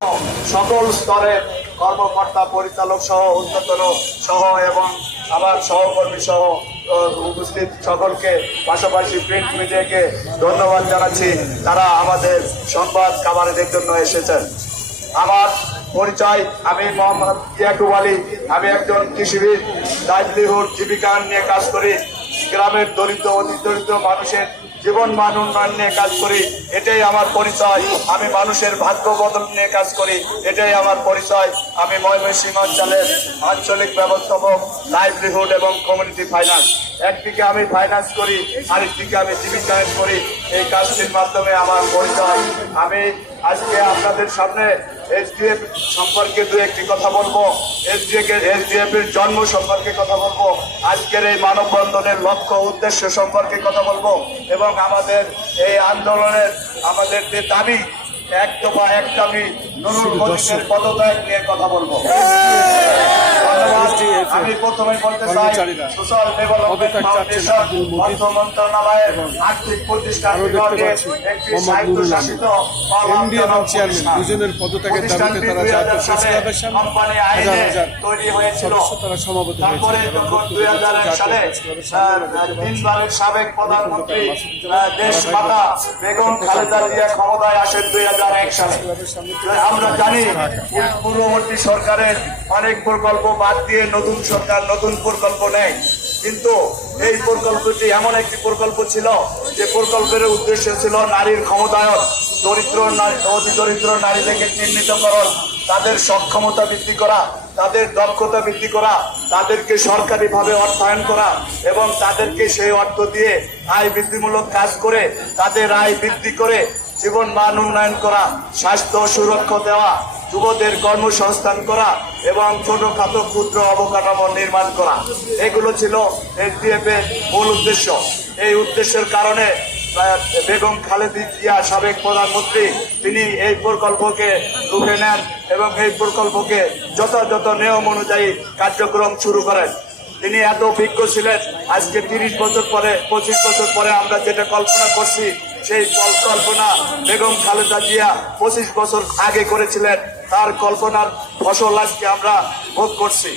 সকল স্তরের কর্মকর্তা পরিচালক সহ উদ্যোতন সহ এবং আমার সহকর্মী সহ উপস্থিত সকলকে, পাশাপাশি প্রিন্ট মিডিয়াকে ধন্যবাদ জানাচ্ছি। তারা আমাদের সংবাদ কাভারেজের জন্য এসেছেন। আমার পরিচয়, আমি মোহাম্মদ ইয়াকুব আলী। আমি একজন কৃষিবিদ, লাইভলিহুড জীবিকা নিয়ে কাজ করি। গ্রামের দরিদ্র অতি দরিদ্র মানুষের জীবন মান উন্নয়ন নিয়ে কাজ করি, এটাই আমার পরিচয়। আমি মানুষের ভাগ্য বদল নিয়ে কাজ করি, এটাই আমার পরিচয়। আমি ময়মনসিংহ অঞ্চলের আঞ্চলিক ব্যবস্থাপক, লাইভলিহুড এবং কমিউনিটি ফাইন্যান্স। একদিকে আমি ফাইন্যান্স করি, আরেকদিকে আমি জীবিকায়ন করি। এই কাজটির মাধ্যমে আমার পরিচয়। আমি আজকে আপনাদের সামনে এসডিএফ সম্পর্কে দু একটি কথা বলবো। এসডিএফ এর জন্ম সম্পর্কে কথা বলবো। আজকের এই মানববন্ধনের লক্ষ্য উদ্দেশ্য সম্পর্কে কথা বলবো এবং আমাদের এই আন্দোলনের আমাদের যে দাবি, এক দফা এক দাবি, নুরুল হকের পদত্যাগ নিয়ে কথা বলবো। আমি প্রথমে বলতে চাই, সোশ্যাল ডেভেলপমেন্ট ফাউন্ডেশন অর্থ মন্ত্রণালয়ের আর্থিক প্রতিষ্ঠান বিভাগের একটি স্বায়ত্তশাসিত দুজনের পদত্যাগের দাবিতে তারা জাতীয় প্রেসক্লাবের সামনে হাজার হাজার তৈরি হয়েছিল। সদস্য তারা সমবেত তারপরে যখন 2001 সালে তিনবারের সাবেক প্রধানমন্ত্রী দেশমাতা বেগম খালেদা জিয়া ক্ষমতায় আসেন 2001 সালে। আমরা জানি পূর্ববর্তী সরকারের অনেক প্রকল্প বাদ দিয়ে নতুন সরকার নতুন প্রকল্প নেয়, কিন্তু এই প্রকল্পটি এমন একটি প্রকল্প ছিল যে প্রকল্পের উদ্দেশ্য ছিল নারীর ক্ষমতায়ন, দরিদ্র অতি দরিদ্র নারীদেরকে চিহ্নিতকরণ, তাদের সক্ষমতা বৃদ্ধি করা, তাদের দক্ষতা বৃদ্ধি করা, তাদেরকে সরকারিভাবে অর্থায়ন করা এবং তাদেরকে সেই অর্থ দিয়ে আয় বৃদ্ধিমূলক কাজ করে তাদের আয় বৃদ্ধি করে জীবন মান উন্নয়ন করা, স্বাস্থ্য সুরক্ষা দেওয়া, যুবদের কর্মসংস্থান করা এবং ছোটখাটো ক্ষুদ্র অবকাঠামো নির্মাণ করা। এগুলো ছিল এসডিএফ এর মূল উদ্দেশ্য। এই উদ্দেশ্যের কারণে বেগম খালেদা জিয়া সাবেক প্রধানমন্ত্রী তিনি এই প্রকল্পকে রুখে নেন এবং এই প্রকল্পকে যথাযথ নিয়ম অনুযায়ী কার্যক্রম শুরু করেন। তিনি এত অভিজ্ঞ ছিলেন, আজকে 30 বছর পরে 25 বছর পরে আমরা যেটা কল্পনা করছি, সেই কল্পনা বেগম খালেদা জিয়া 25 বছর আগে করেছিলেন। তার কল্পনার ফসল আজকে আমরা ভোগ করছি।